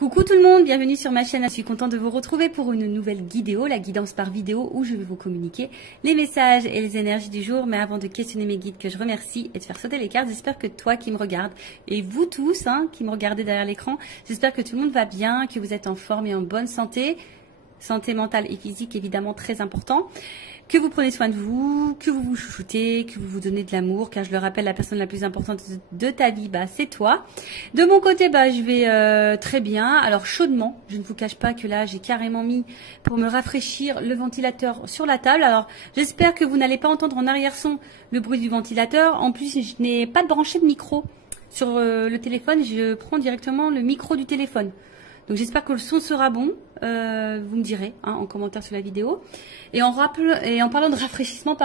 Coucou tout le monde, bienvenue sur ma chaîne. Je suis contente de vous retrouver pour une nouvelle guidéo, la guidance par vidéo, où je vais vous communiquer les messages et les énergies du jour. Mais avant de questionner mes guides que je remercie et de faire sauter les cartes, j'espère que toi qui me regardes et vous tous qui me regardez derrière l'écran, j'espère que tout le monde va bien, que vous êtes en forme et en bonne santé. Santé mentale et physique évidemment très important. Que vous prenez soin de vous, que vous vous chouchoutez, que vous vous donnez de l'amour, car je le rappelle, la personne la plus importante de ta vie, c'est toi. De mon côté, je vais très bien. Alors chaudement, je ne vous cache pas que là, j'ai carrément mis pour me rafraîchir le ventilateur sur la table. Alors j'espère que vous n'allez pas entendre en arrière-son le bruit du ventilateur. En plus, je n'ai pas de branché de micro sur le téléphone. Je prends directement le micro du téléphone. Donc j'espère que le son sera bon, vous me direz en commentaire sur la vidéo. Et en parlant de rafraîchissement,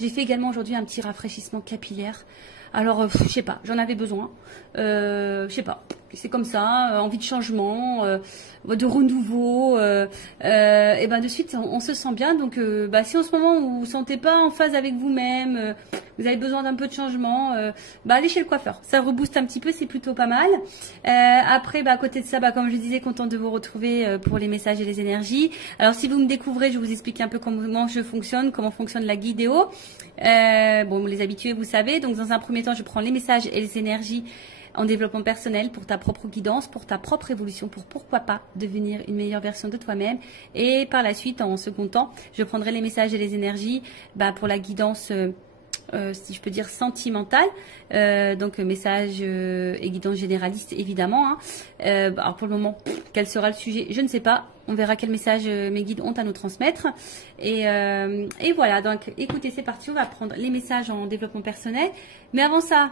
j'ai fait également aujourd'hui un petit rafraîchissement capillaire. Alors, je sais pas, j'en avais besoin. Je sais pas, c'est comme ça, envie de changement, de renouveau. Et de suite, on se sent bien. Donc, si en ce moment vous vous sentez pas en phase avec vous-même, vous avez besoin d'un peu de changement, allez chez le coiffeur. Ça rebooste un petit peu, c'est plutôt pas mal. Après, à côté de ça, comme je disais, contente de vous retrouver pour les messages et les énergies. Alors, si vous me découvrez, je vais vous expliquer un peu comment je fonctionne, comment fonctionne la guidéo. Les habitués, vous savez. Donc, dans un premier temps, je prends les messages et les énergies en développement personnel pour ta propre guidance, pour ta propre évolution, pour pourquoi pas devenir une meilleure version de toi-même. Et par la suite, en second temps, je prendrai les messages et les énergies pour la guidance, si je peux dire, sentimentale. Donc, message et guidance généraliste, évidemment. Alors, pour le moment, quel sera le sujet? Je ne sais pas. On verra quel message mes guides ont à nous transmettre. Et voilà, donc écoutez, c'est parti. On va prendre les messages en développement personnel. Mais avant ça,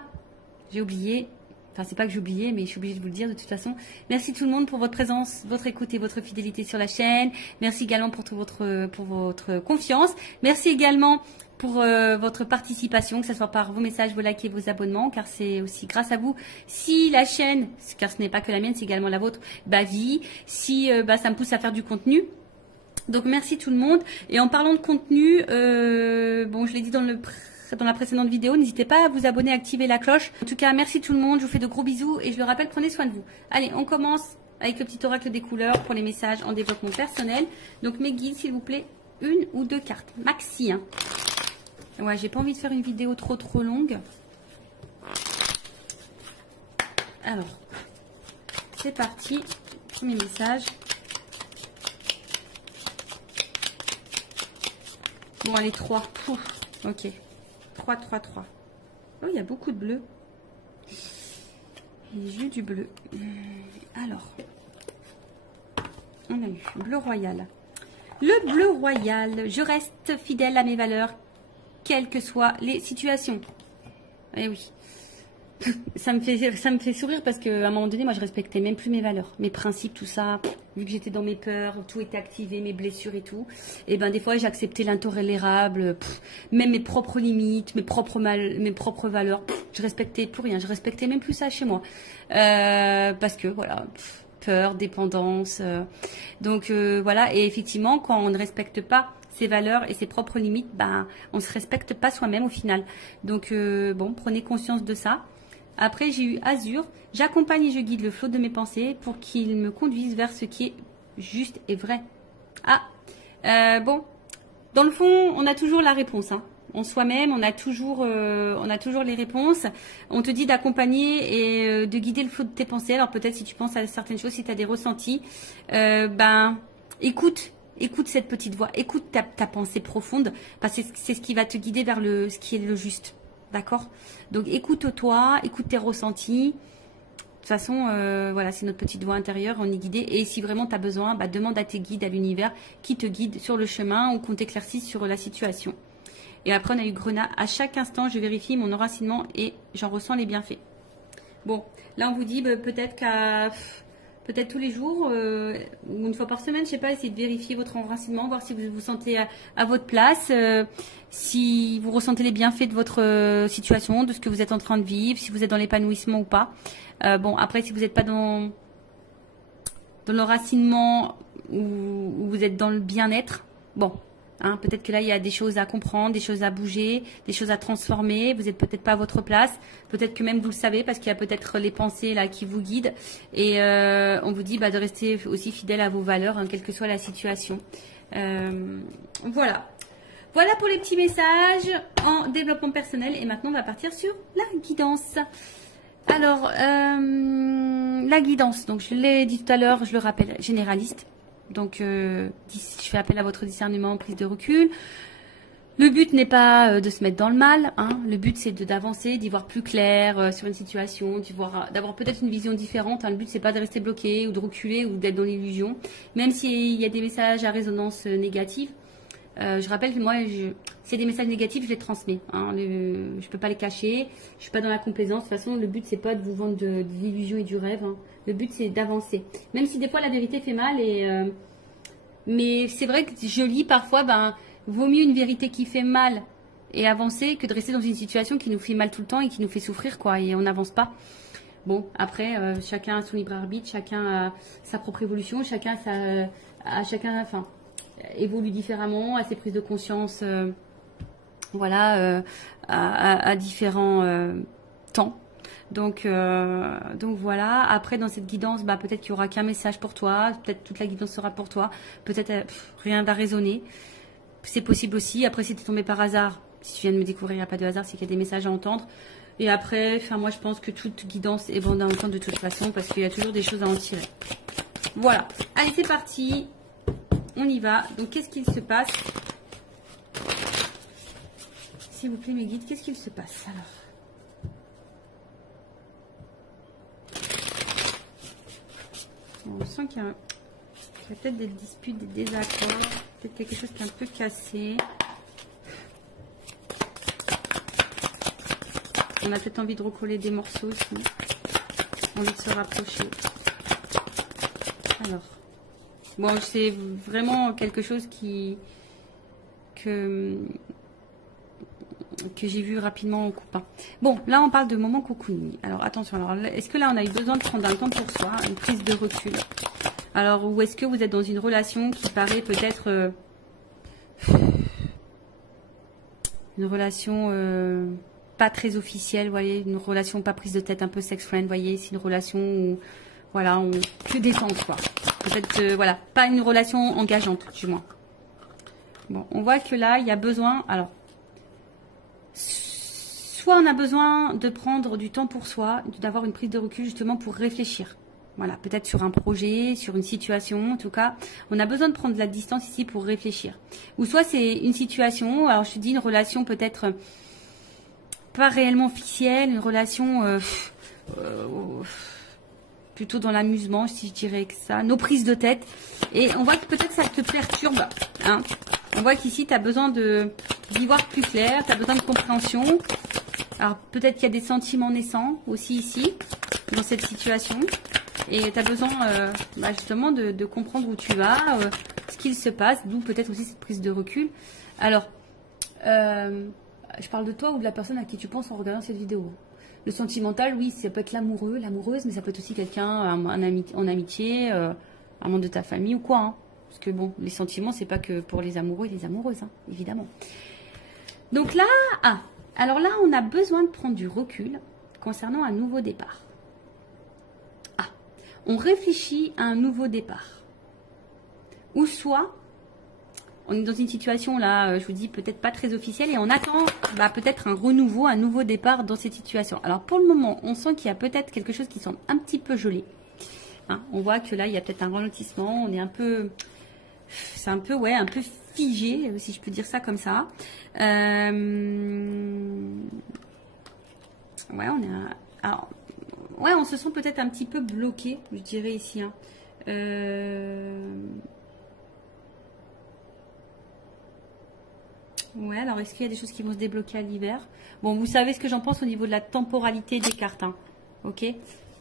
j'ai oublié... Enfin, c'est pas que j'ai oublié, mais je suis obligée de vous le dire de toute façon. Merci tout le monde pour votre présence, votre écoute et votre fidélité sur la chaîne. Merci également pour votre confiance. Merci également pour votre participation, que ce soit par vos messages, vos likes et vos abonnements, car c'est aussi grâce à vous si la chaîne, car ce n'est pas que la mienne, c'est également la vôtre, vit, si ça me pousse à faire du contenu. Donc merci tout le monde. Et en parlant de contenu, je l'ai dit dans la précédente vidéo, n'hésitez pas à vous abonner, à activer la cloche. En tout cas, merci tout le monde, je vous fais de gros bisous et je le rappelle, prenez soin de vous. Allez, on commence avec le petit oracle des couleurs pour les messages en développement personnel. Donc mes guides, s'il vous plaît, une ou deux cartes, maxi. Ouais, j'ai pas envie de faire une vidéo trop longue. Alors, c'est parti, premier message. Bon, allez, 3. Ok. 3. Oh, il y a beaucoup de bleu. J'ai eu du bleu. Alors, on a eu bleu royal. Le bleu royal, je reste fidèle à mes valeurs, quelles que soient les situations. Eh oui. Ça me fait sourire parce qu'à un moment donné, moi, je respectais même plus mes valeurs, mes principes, tout ça. Vu que j'étais dans mes peurs, tout était activé, mes blessures et tout. Et des fois, j'acceptais l'intolérable, même mes propres limites, mes propres valeurs. Je respectais plus rien. Je respectais même plus ça chez moi. Parce que, voilà, peur, dépendance. Donc, voilà. Et effectivement, quand on ne respecte pas ses valeurs et ses propres limites, on ne se respecte pas soi-même au final. Donc, prenez conscience de ça. Après, j'ai eu Azur. J'accompagne et je guide le flot de mes pensées pour qu'il me conduise vers ce qui est juste et vrai. Dans le fond, on a toujours la réponse. En soi-même, on a toujours les réponses. On te dit d'accompagner et de guider le flot de tes pensées. Alors peut-être si tu penses à certaines choses, si tu as des ressentis, écoute cette petite voix. Écoute ta pensée profonde parce que c'est ce qui va te guider vers ce qui est le juste. D'accord? Donc, écoute-toi, écoute tes ressentis. De toute façon, voilà, c'est notre petite voix intérieure, on est guidé. Et si vraiment tu as besoin, demande à tes guides, à l'univers, qui te guide sur le chemin ou qu'on t'éclaircisse sur la situation. Et après, on a eu Grenat. À chaque instant, je vérifie mon enracinement et j'en ressens les bienfaits. Bon, là, on vous dit peut-être tous les jours ou une fois par semaine, je sais pas, essayez de vérifier votre enracinement, voir si vous vous sentez à votre place, si vous ressentez les bienfaits de votre situation, de ce que vous êtes en train de vivre, si vous êtes dans l'épanouissement ou pas. Après, si vous n'êtes pas dans l'enracinement ou vous êtes dans le bien-être, Hein, peut-être que là, il y a des choses à comprendre, des choses à bouger, des choses à transformer. Vous n'êtes peut-être pas à votre place. Peut-être que même vous le savez parce qu'il y a peut-être les pensées là qui vous guident. Et on vous dit de rester aussi fidèle à vos valeurs, hein, quelle que soit la situation. Voilà. Voilà pour les petits messages en développement personnel. Et maintenant, on va partir sur la guidance. Alors, la guidance. Donc, je l'ai dit tout à l'heure, je le rappelle, généraliste. Donc, je fais appel à votre discernement, prise de recul. Le but n'est pas de se mettre dans le mal. Hein. Le but, c'est d'avancer, d'y voir plus clair sur une situation, d'avoir peut-être une vision différente. Hein. Le but, c'est pas de rester bloqué ou de reculer ou d'être dans l'illusion. Même s'il y a des messages à résonance négative. Je rappelle que moi, s'il y a des messages négatifs, je les transmets. Hein. Je peux pas les cacher. Je suis pas dans la complaisance. De toute façon, le but, c'est pas de vous vendre de l'illusion et du rêve. Hein. Le but, c'est d'avancer. Même si des fois, la vérité fait mal. Mais c'est vrai que je lis parfois, vaut mieux une vérité qui fait mal et avancer que de rester dans une situation qui nous fait mal tout le temps et qui nous fait souffrir, quoi. Et on n'avance pas. Bon, après, chacun a son libre arbitre, chacun a sa propre évolution, chacun évolue différemment, a ses prises de conscience, à différents temps. Donc voilà. Après, dans cette guidance, peut-être qu'il n'y aura qu'un message pour toi, peut-être toute la guidance sera pour toi, peut-être rien va résonner. C'est possible aussi. Après, si tu es tombé par hasard, si tu viens de me découvrir, il n'y a pas de hasard, c'est qu'il y a des messages à entendre. Et après, moi, je pense que toute guidance est bonne à entendre de toute façon, parce qu'il y a toujours des choses à en tirer. Voilà. Allez, c'est parti. On y va. Donc, qu'est-ce qu'il se passe? S'il vous plaît, mes guides, qu'est-ce qu'il se passe alors? On sent qu'il y a peut-être des disputes, des désaccords, peut-être quelque chose qui est un peu cassé. On a peut-être envie de recoller des morceaux aussi. Envie de se rapprocher. Alors, bon, c'est vraiment quelque chose que j'ai vu rapidement en coupant. Bon, là on parle de moment cocooning. Alors attention, est-ce que là on a eu besoin de prendre un temps pour soi, une prise de recul? Alors, ou est-ce que vous êtes dans une relation qui paraît peut-être une relation pas très officielle, vous voyez, une relation pas prise de tête, un peu sex friend, vous voyez, c'est une relation où, voilà, on que détente, quoi. Peut-être, voilà, pas une relation engageante, du moins. Bon, on voit que là, il y a besoin, alors, soit on a besoin de prendre du temps pour soi, d'avoir une prise de recul justement pour réfléchir. Voilà, peut-être sur un projet, sur une situation, en tout cas, on a besoin de prendre de la distance ici pour réfléchir. Ou soit c'est une situation, alors je te dis une relation peut-être pas réellement officielle, une relation plutôt dans l'amusement, si je dirais que ça, nos prises de tête. Et on voit que peut-être ça te perturbe, hein. On voit qu'ici, tu as besoin d'y voir plus clair, tu as besoin de compréhension. Alors, peut-être qu'il y a des sentiments naissants aussi ici, dans cette situation. Et tu as besoin justement de comprendre où tu vas, ce qu'il se passe, d'où peut-être aussi cette prise de recul. Alors, je parle de toi ou de la personne à qui tu penses en regardant cette vidéo. Le sentimental, oui, ça peut être l'amoureux, l'amoureuse, mais ça peut être aussi quelqu'un en amitié, un membre de ta famille ou quoi, hein. Parce que bon, les sentiments, c'est pas que pour les amoureux et les amoureuses, hein, évidemment. Donc là, alors là, on a besoin de prendre du recul concernant un nouveau départ. On réfléchit à un nouveau départ. Ou soit, on est dans une situation là, je vous dis, peut-être pas très officielle, et on attend peut-être un renouveau, un nouveau départ dans cette situation. Alors pour le moment, on sent qu'il y a peut-être quelque chose qui semble un petit peu gelé. Hein, on voit que là, il y a peut-être un ralentissement, on est un peu... C'est un peu, ouais, un peu figé, si je peux dire ça comme ça. Ouais, on est... Alors, ouais, on se sent peut-être un petit peu bloqué, je dirais ici. Hein. Ouais, alors est-ce qu'il y a des choses qui vont se débloquer à l'hiver? Bon, vous savez ce que j'en pense au niveau de la temporalité des cartes. Hein. Ok?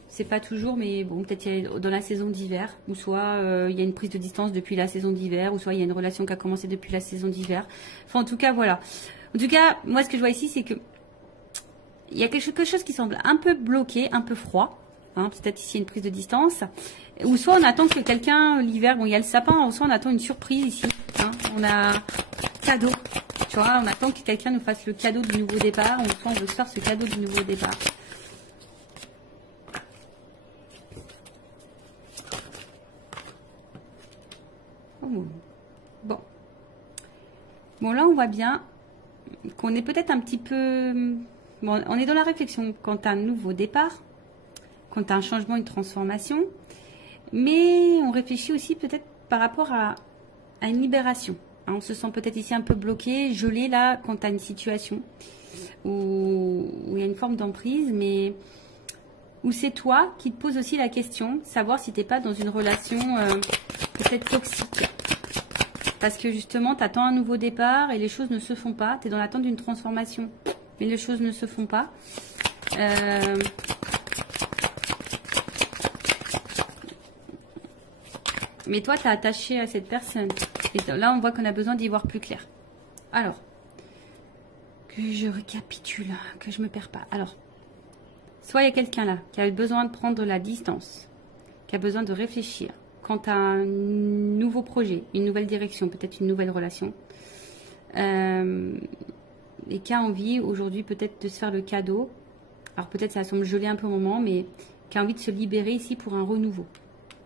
C'est pas toujours, mais bon, peut-être dans la saison d'hiver, ou soit il y a une prise de distance depuis la saison d'hiver, ou soit il y a une relation qui a commencé depuis la saison d'hiver. Enfin, en tout cas, voilà. En tout cas, moi, ce que je vois ici, c'est que il y a quelque chose qui semble un peu bloqué, un peu froid. hein, peut-être ici une prise de distance, ou soit on attend que quelqu'un, l'hiver, bon il y a le sapin, ou soit on attend une surprise ici, hein, on a cadeau, tu vois, on attend que quelqu'un nous fasse le cadeau du nouveau départ, ou soit on veut se faire ce cadeau du nouveau départ. Oh, bon. Bon, là on voit bien qu'on est peut-être un petit peu... Bon, on est dans la réflexion quant à un nouveau départ, quant à un changement, une transformation, mais on réfléchit aussi peut-être par rapport à une libération. Hein, on se sent peut-être ici un peu bloqué, gelé là, quant à une situation où il y a une forme d'emprise, mais où c'est toi qui te poses aussi la question, savoir si tu n'es pas dans une relation peut-être toxique. Parce que justement, tu attends un nouveau départ et les choses ne se font pas. Tu es dans l'attente d'une transformation, mais les choses ne se font pas. Mais toi, tu es attaché à cette personne. Et là, on voit qu'on a besoin d'y voir plus clair. Alors, que je récapitule, que je ne me perds pas. Alors, soit il y a quelqu'un là qui a besoin de prendre la distance, qui a besoin de réfléchir quant à un nouveau projet, une nouvelle direction, peut-être une nouvelle relation. Et qui a envie aujourd'hui peut-être de se faire le cadeau. Alors peut-être ça semble gelé un peu au moment, mais qui a envie de se libérer ici pour un renouveau.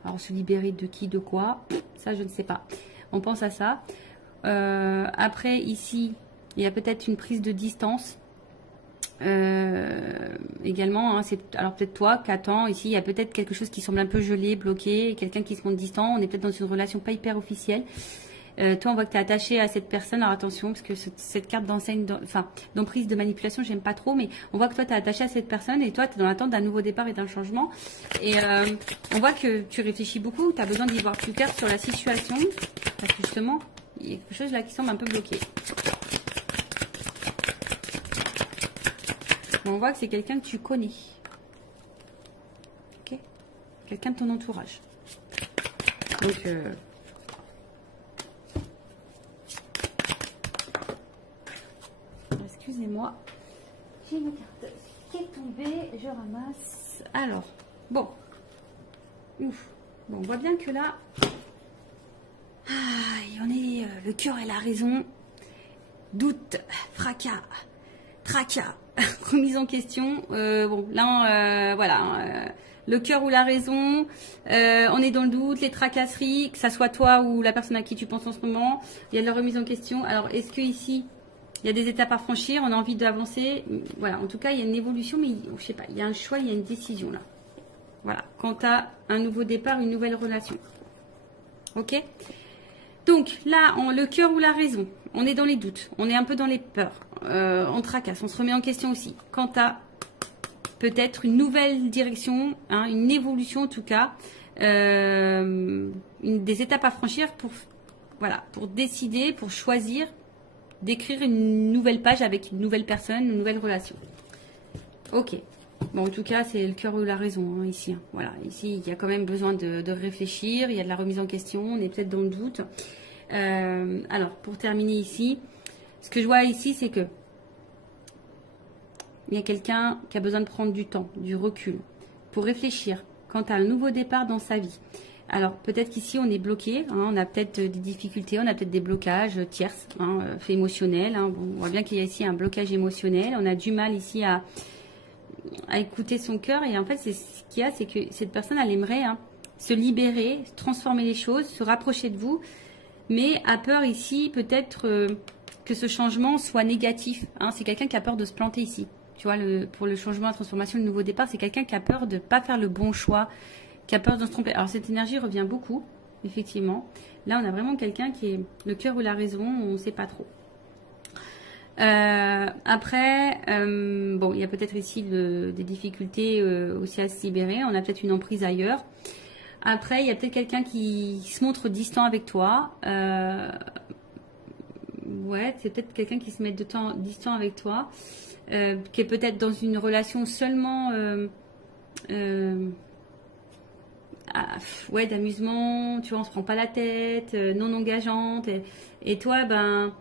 Alors se libérer de qui, de quoi, ça je ne sais pas. On pense à ça. Après ici, il y a peut-être une prise de distance. Également, hein, alors peut-être toi qui attends, ici il y a peut-être quelque chose qui semble un peu gelé, bloqué, quelqu'un qui se montre distant, on est peut-être dans une relation pas hyper officielle. Toi on voit que tu es attaché à cette personne, alors attention parce que cette carte d'enseigne, enfin d'emprise de manipulation j'aime pas trop, mais on voit que toi tu es attaché à cette personne et toi tu es dans l'attente d'un nouveau départ et d'un changement, et on voit que tu réfléchis beaucoup, tu as besoin d'y voir plus clair sur la situation, parce que justement il y a quelque chose là qui semble un peu bloqué. On voit que c'est quelqu'un que tu connais. Ok, quelqu'un de ton entourage. Donc, excusez-moi. J'ai une carte qui est tombée. Je ramasse. Alors, bon. Ouf. Bon, on voit bien que là, on est le cœur et la raison. Doute, fracas, tracas. Remise en question. Bon, là, voilà. Le cœur ou la raison. On est dans le doute, les tracasseries, que ça soit toi ou la personne à qui tu penses en ce moment. Il y a de la remise en question. Alors, est-ce que ici, il y a des étapes à franchir, on a envie d'avancer. Voilà, en tout cas, il y a une évolution, mais je sais pas, il y a un choix, il y a une décision là. Voilà, quant à un nouveau départ, une nouvelle relation. Ok ? Donc là, le cœur ou la raison, on est dans les doutes, on est un peu dans les peurs, on tracasse, on se remet en question aussi. Quant à peut-être une nouvelle direction, hein, une évolution en tout cas, des étapes à franchir pour, voilà, pour décider, pour choisir d'écrire une nouvelle page avec une nouvelle personne, une nouvelle relation. Ok. Bon, en tout cas, c'est le cœur ou la raison, hein, ici. Hein. Voilà, ici, il y a quand même besoin de réfléchir, il y a de la remise en question, on est peut-être dans le doute. Alors, pour terminer ici, ce que je vois ici, c'est que il y a quelqu'un qui a besoin de prendre du temps, du recul, pour réfléchir quant à un nouveau départ dans sa vie. Alors, peut-être qu'ici, on est bloqué, hein, on a peut-être des difficultés, on a peut-être des blocages tierces, hein, faits émotionnels. Hein. Bon, on voit bien qu'il y a ici un blocage émotionnel, on a du mal ici à écouter son cœur, et en fait c'est ce qu'il y a, c'est que cette personne elle aimerait se libérer, transformer les choses, se rapprocher de vous, mais a peur ici peut-être que ce changement soit négatif, hein. C'est quelqu'un qui a peur de se planter ici, tu vois, pour le changement, la transformation, le nouveau départ, c'est quelqu'un qui a peur de ne pas faire le bon choix, qui a peur de se tromper. Alors cette énergie revient beaucoup, effectivement. Là on a vraiment quelqu'un qui est le cœur ou la raison, on ne sait pas trop. Après, bon, il y a peut-être ici des difficultés aussi à se libérer. On a peut-être une emprise ailleurs. Après, il y a peut-être quelqu'un qui se montre distant avec toi. Ouais, c'est peut-être quelqu'un qui se met distant avec toi, qui est peut-être dans une relation seulement, ouais, d'amusement. Tu vois, on se prend pas la tête, non engageante. Et toi, ben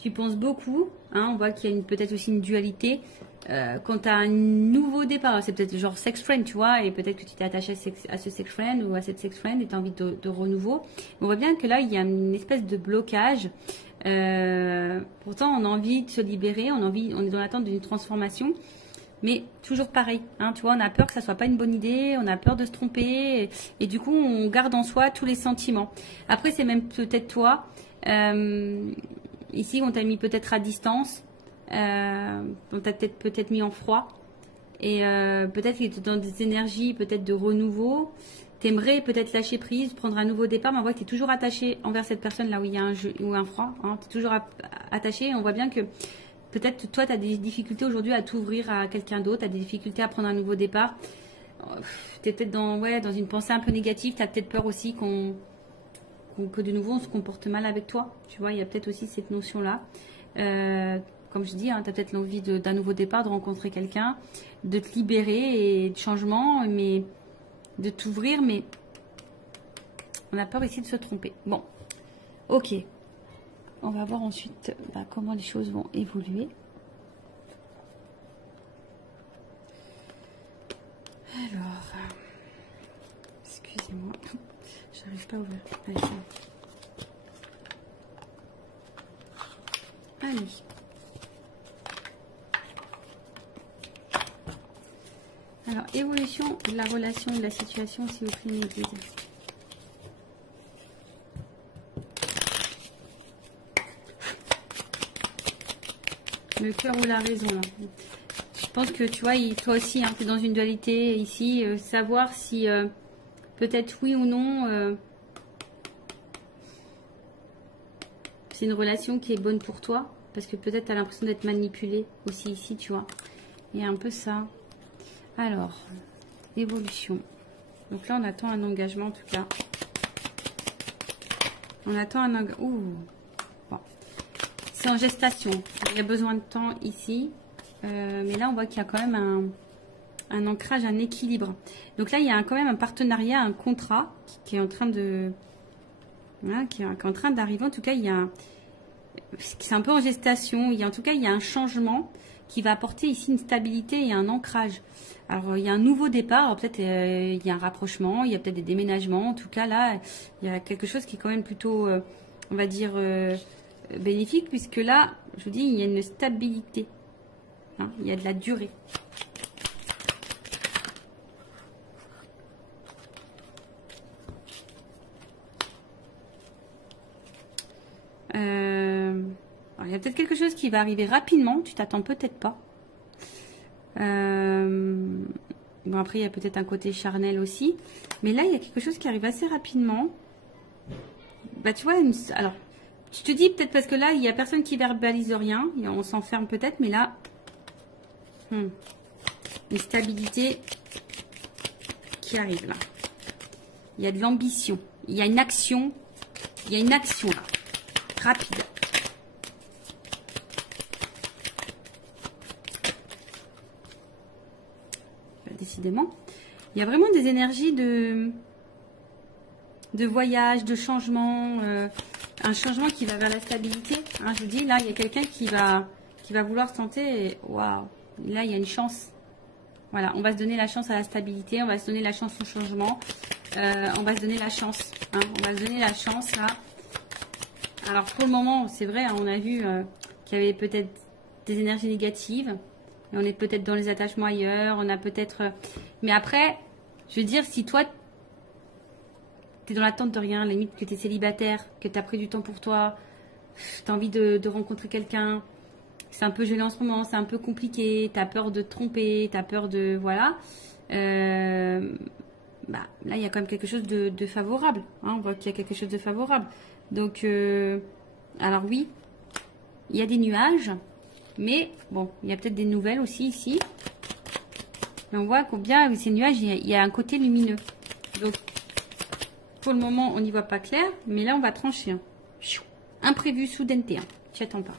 tu penses beaucoup, hein, on voit qu'il y a peut-être aussi une dualité. quand tu as un nouveau départ, c'est peut-être genre sex friend, tu vois, et peut-être que tu t'es attaché à ce sex friend ou à cette sex friend et tu as envie de renouveau. On voit bien que là, il y a une espèce de blocage. Pourtant, on a envie de se libérer, on est dans l'attente d'une transformation. Mais toujours pareil, hein, tu vois, on a peur que ça soit pas une bonne idée, on a peur de se tromper, et du coup, on garde en soi tous les sentiments. Après, c'est même peut-être toi, ici, on t'a mis peut-être à distance, on t'a peut-être mis en froid, et peut-être que tu es dans des énergies peut-être de renouveau, t'aimerais peut-être lâcher prise, prendre un nouveau départ, mais on voit que tu es toujours attaché envers cette personne là où il y a un jeu ou un froid, hein, tu es toujours attaché, et on voit bien que peut-être toi, tu as des difficultés aujourd'hui à t'ouvrir à quelqu'un d'autre, tu as des difficultés à prendre un nouveau départ. Tu es peut-être dans une pensée un peu négative, tu as peut-être peur aussi que de nouveau on se comporte mal avec toi. Tu vois, il y a peut-être aussi cette notion-là. Comme je dis, hein, tu as peut-être l'envie d'un nouveau départ, de rencontrer quelqu'un, de te libérer et de changement, mais de t'ouvrir, mais on a peur ici de se tromper. Bon, ok. On va voir ensuite comment les choses vont évoluer. Alors, excusez-moi, j'arrive pas à ouvrir. Allez. Alors, évolution de la relation, de la situation, s'il vous plaît, mes guides. Le cœur ou la raison. Là. Je pense que tu vois, toi aussi, hein, tu es dans une dualité ici. Savoir si peut-être oui ou non, c'est une relation qui est bonne pour toi. Parce que peut-être tu as l'impression d'être manipulé aussi ici, tu vois. Il y a un peu ça. Alors, évolution. Donc là, on attend un engagement en tout cas. On attend un engagement. Ouh. Bon. C'est en gestation. Il y a besoin de temps ici. Mais là, on voit qu'il y a quand même un ancrage, un équilibre. Donc là, il y a quand même un partenariat, un contrat qui est en train de... Voilà, qui est en train d'arriver. En tout cas, il y a... C'est un peu en gestation. En tout cas, il y a un changement qui va apporter ici une stabilité et un ancrage. Alors, il y a un nouveau départ. Peut-être il y a un rapprochement. Il y a peut-être des déménagements. En tout cas, là, il y a quelque chose qui est quand même plutôt, on va dire, bénéfique. Puisque là, je vous dis, il y a une stabilité. Hein, il y a de la durée. Il y a peut-être quelque chose qui va arriver rapidement. Tu t'attends peut-être pas. Bon, après, il y a peut-être un côté charnel aussi. Mais là, il y a quelque chose qui arrive assez rapidement. Bah, tu vois, alors, tu te dis peut-être parce que là, il n'y a personne qui verbalise rien. On s'enferme peut-être, mais là, une stabilité qui arrive là. Il y a de l'ambition. Il y a une action. Il y a une action là. Rapide. Décidément. Il y a vraiment des énergies de voyage, de changement. Un changement qui va vers la stabilité. Hein, je vous dis, là, il y a quelqu'un qui va vouloir tenter. Waouh. Là, il y a une chance. Voilà, on va se donner la chance à la stabilité. On va se donner la chance au changement. On va se donner la chance. Hein, on va se donner la chance là. Alors pour le moment, c'est vrai, hein, on a vu qu'il y avait peut-être des énergies négatives. Et on est peut-être dans les attachements ailleurs. On a peut-être... Mais après, je veux dire, si toi, tu es dans l'attente de rien, limite que tu es célibataire, que tu as pris du temps pour toi, tu as envie de rencontrer quelqu'un, c'est un peu gelé en ce moment, c'est un peu compliqué, tu as peur de te tromper, tu as peur de... Voilà. Là, il y a quand même quelque chose de favorable. Hein, on voit qu'il y a quelque chose de favorable. Donc, alors oui, il y a des nuages, mais bon, il y a peut-être des nouvelles aussi ici. Mais on voit combien ces nuages, il y a un côté lumineux. Donc, pour le moment, on n'y voit pas clair, mais là, on va trancher. Hein. Imprévu, soudaineté. Hein. Tu t'attends pas.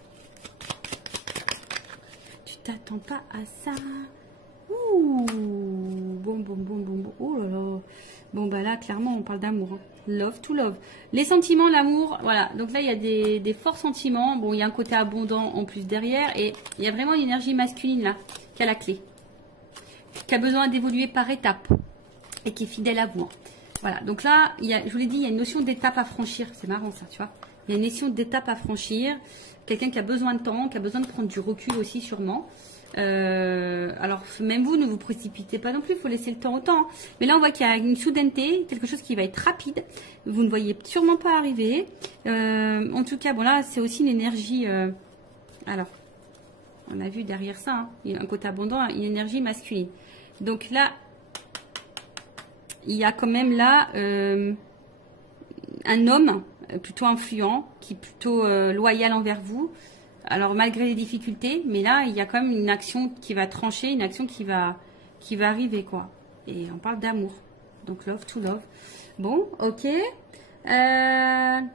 Tu t'attends pas à ça. Ouh, bon. Oh là là. Bon, bah là, clairement, on parle d'amour. Hein. Love to love. Les sentiments, l'amour, voilà. Donc là, il y a des forts sentiments. Bon, il y a un côté abondant en plus derrière. Et il y a vraiment une énergie masculine là, qui a la clé, qui a besoin d'évoluer par étapes et qui est fidèle à vous. Voilà, donc là, je vous l'ai dit, il y a une notion d'étape à franchir. C'est marrant ça, tu vois. Il y a une notion d'étape à franchir. Quelqu'un qui a besoin de temps, qui a besoin de prendre du recul aussi sûrement. Alors, même vous, ne vous précipitez pas non plus, il faut laisser le temps au temps. Mais là, on voit qu'il y a une soudaineté, quelque chose qui va être rapide. Vous ne voyez sûrement pas arriver. En tout cas, bon là, c'est aussi une énergie... alors, on a vu derrière ça, hein, il y a un côté abondant, une énergie masculine. Donc là, il y a quand même là un homme plutôt influent, qui est plutôt loyal envers vous. Alors malgré les difficultés, mais là il y a quand même une action qui va trancher, une action qui va arriver, et on parle d'amour, donc love to love. Bon, ok, allez,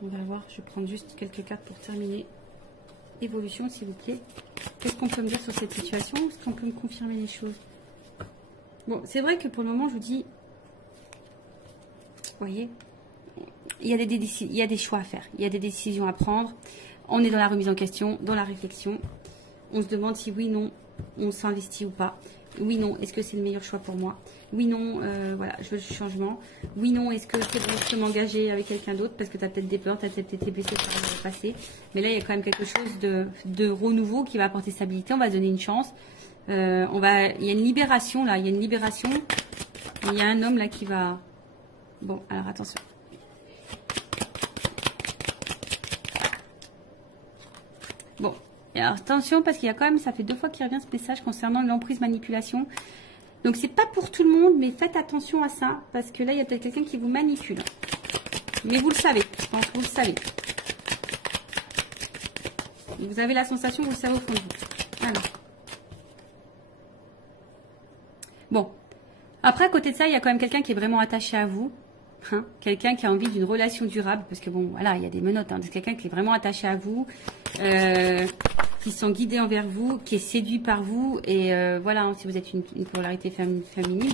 on va voir, je vais prendre juste quelques cartes pour terminer. Évolution, s'il vous plaît. Qu'est-ce qu'on peut me dire sur cette situation? Est-ce qu'on peut me confirmer les choses? Bon, c'est vrai que pour le moment, je vous dis, vous voyez, il y a des choix à faire, il y a des décisions à prendre. On est dans la remise en question, dans la réflexion. On se demande si oui, non, on s'investit ou pas. Oui, non, est-ce que c'est le meilleur choix pour moi? Oui, non, voilà, je veux du changement. Oui, non, est-ce que c'est bon, je peux m'engager avec quelqu'un d'autre? Parce que tu as peut-être des peurs, tu as peut-être été blessé par le passé. Mais là, il y a quand même quelque chose de renouveau qui va apporter stabilité. On va donner une chance. Il y a une libération, là. Il y a une libération. Il y a un homme, là, qui va... Bon, alors attention. Bon, alors attention, parce qu'il y a quand même, ça fait 2 fois qu'il revient ce message concernant l'emprise manipulation. Donc c'est pas pour tout le monde, mais faites attention à ça, parce que là il y a peut-être quelqu'un qui vous manipule. Mais vous le savez, je pense que vous le savez. Vous avez la sensation, vous le savez au fond de vous. Alors. Bon. Après, à côté de ça, il y a quand même quelqu'un qui est vraiment attaché à vous. Hein, quelqu'un qui a envie d'une relation durable, parce que bon, voilà, il y a des menottes. Hein, c'est quelqu'un qui est vraiment attaché à vous, qui sont guidés envers vous, qui est séduit par vous. Et voilà, hein, si vous êtes une polarité féminine,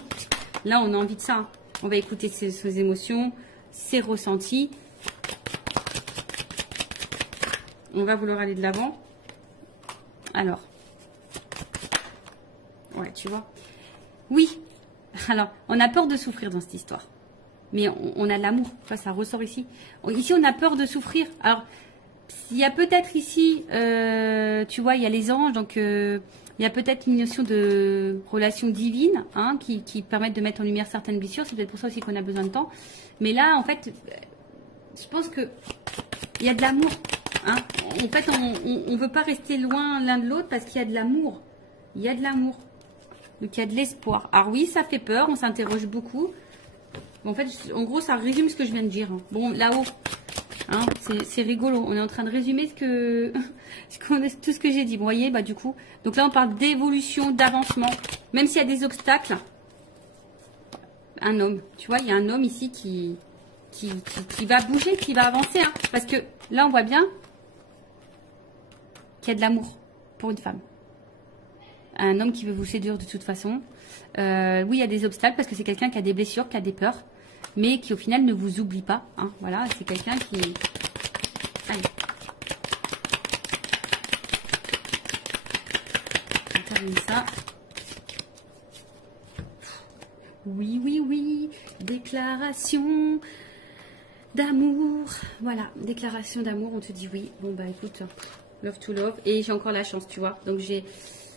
là, on a envie de ça. Hein. On va écouter ses émotions, ses ressentis. On va vouloir aller de l'avant. Alors, ouais, tu vois. Oui. Alors, on a peur de souffrir dans cette histoire. Mais on a de l'amour. Ça ressort ici. Ici, on a peur de souffrir. Alors, il y a peut-être ici, tu vois, il y a les anges. Donc, il y a peut-être une notion de relation divine, hein, qui permettent de mettre en lumière certaines blessures. C'est peut-être pour ça aussi qu'on a besoin de temps. Mais là, en fait, je pense que il y a de l'amour. Hein. En fait, on ne veut pas rester loin l'un de l'autre parce qu'il y a de l'amour. Il y a de l'amour. Donc, il y a de l'espoir. Alors oui, ça fait peur. On s'interroge beaucoup. En fait, en gros, ça résume ce que je viens de dire. Bon, là-haut, hein, c'est rigolo. On est en train de résumer tout ce que j'ai dit. Vous voyez, bah du coup. Donc là, on parle d'évolution, d'avancement. Même s'il y a des obstacles. Un homme. Tu vois, il y a un homme ici qui va bouger, qui va avancer. Hein, parce que là, on voit bien qu'il y a de l'amour pour une femme. Un homme qui veut vous séduire de toute façon. Oui, il y a des obstacles parce que c'est quelqu'un qui a des blessures, qui a des peurs, mais qui au final ne vous oublie pas. Hein, voilà, c'est quelqu'un qui... Allez. On termine ça. Oui, oui, oui. Déclaration d'amour. Voilà, déclaration d'amour, on te dit oui. Bon, bah écoute, love to love. Et j'ai encore la chance, tu vois. Donc j'ai...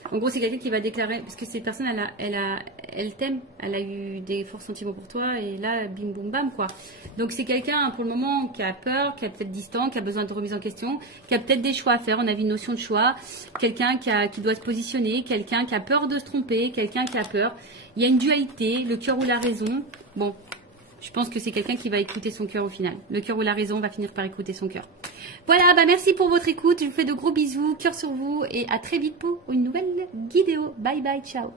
En gros, c'est quelqu'un qui va déclarer, parce que cette personne, elle t'aime, elle a eu des forts sentiments pour toi, et là, bim, boum, bam, quoi. Donc, c'est quelqu'un, pour le moment, qui a peur, qui est peut-être distant, qui a besoin de remise en question, qui a peut-être des choix à faire. On a vu une notion de choix. Quelqu'un qui doit se positionner, quelqu'un qui a peur de se tromper, quelqu'un qui a peur. Il y a une dualité, le cœur ou la raison. Bon, je pense que c'est quelqu'un qui va écouter son cœur au final. Le cœur ou la raison va finir par écouter son cœur. Voilà, bah merci pour votre écoute. Je vous fais de gros bisous, cœur sur vous et à très vite pour une nouvelle vidéo. Bye bye, ciao.